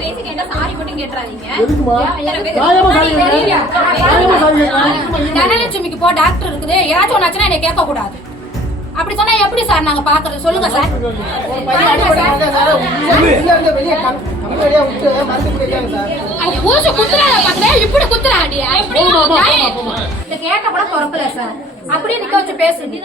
பேசி கேட்டா சாரி மட்டும் கேட்றாதீங்க. தனலட்சுமிக்கு போ டாக்டர் இருக்குது, ஏதாச்சும் ஒன்னாச்சுன்னா என்ன கேட்க கூடாது. அப்படி சொன்னா எப்படி சார் நாங்க பாக்குறது சொல்லுங்க சார். ஊசி குத்துறாங்க இப்படி குத்துறாடி கேட்க கூட பொறுக்கல சார். அப்படியே நிக்க வச்சு பேசுங்க.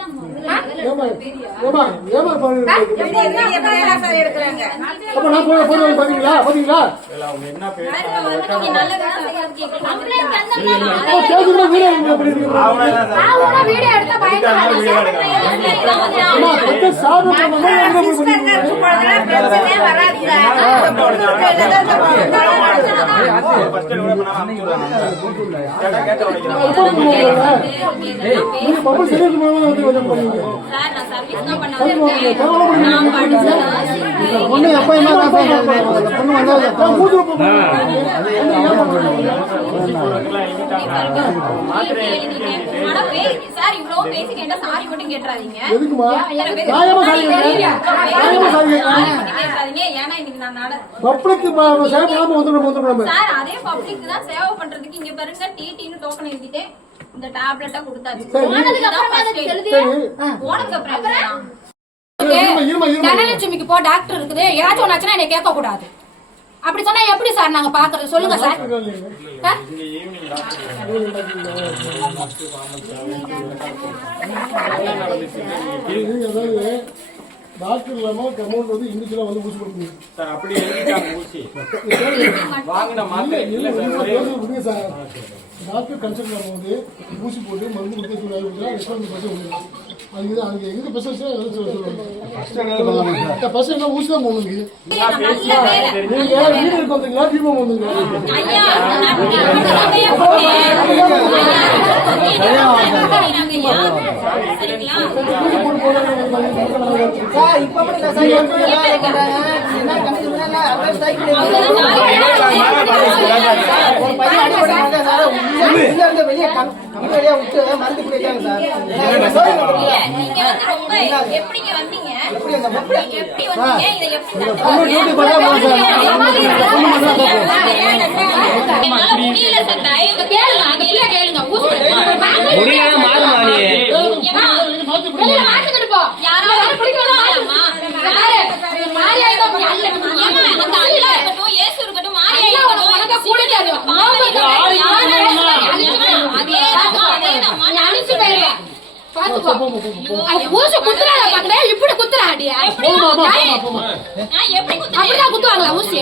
சாரி மட்டும் கேட்றாதீங்க. ஏன்னா இன்னைக்கு நான் அதே பப்ளிக் தான் சேவை பண்றதுக்கு இங்க பாருங்க டிடின்னு டோக்கன் எழுதிட்டேன். இந்த டேப்லெட்டா கொடுத்தாச்சு. தனலட்சுமிக்கு போ டாக்டர் இருக்குது, ஏதாச்சும் ஒன்னாச்சுன்னா என்ன கேட்க கூடாது. அப்படி சொன்னா எப்படி சார் நாங்க பாக்குறது சொல்லுங்க சார். டாக்டர் இல்லாம அமௌண்ட் வந்து இண்டிவிஜுவலா வந்து ஊசி கொடுக்கணும் சார். அப்படி எழுதிட்டாங்க ஊசி வாங்கின மாத்திரை இல்ல சார். டாக்டர் கன்சல்ட் பண்ணும்போது ஊசி போட்டு மருந்து கொடுத்து அது எங்க பசங்க பசங்க ஊசி தான் போகணுங்க. நீங்க வீடு இருக்க வந்தீங்களா தீபம் வந்தீங்க வெளியே விட்டு மருந்து குடிக்காங்க சார். எப்படிங்க வந்தீங்க? ஊசி குத்துறாங்க இப்படி குத்துறாடி அப்படிதான் குத்துவாங்களா ஊசி?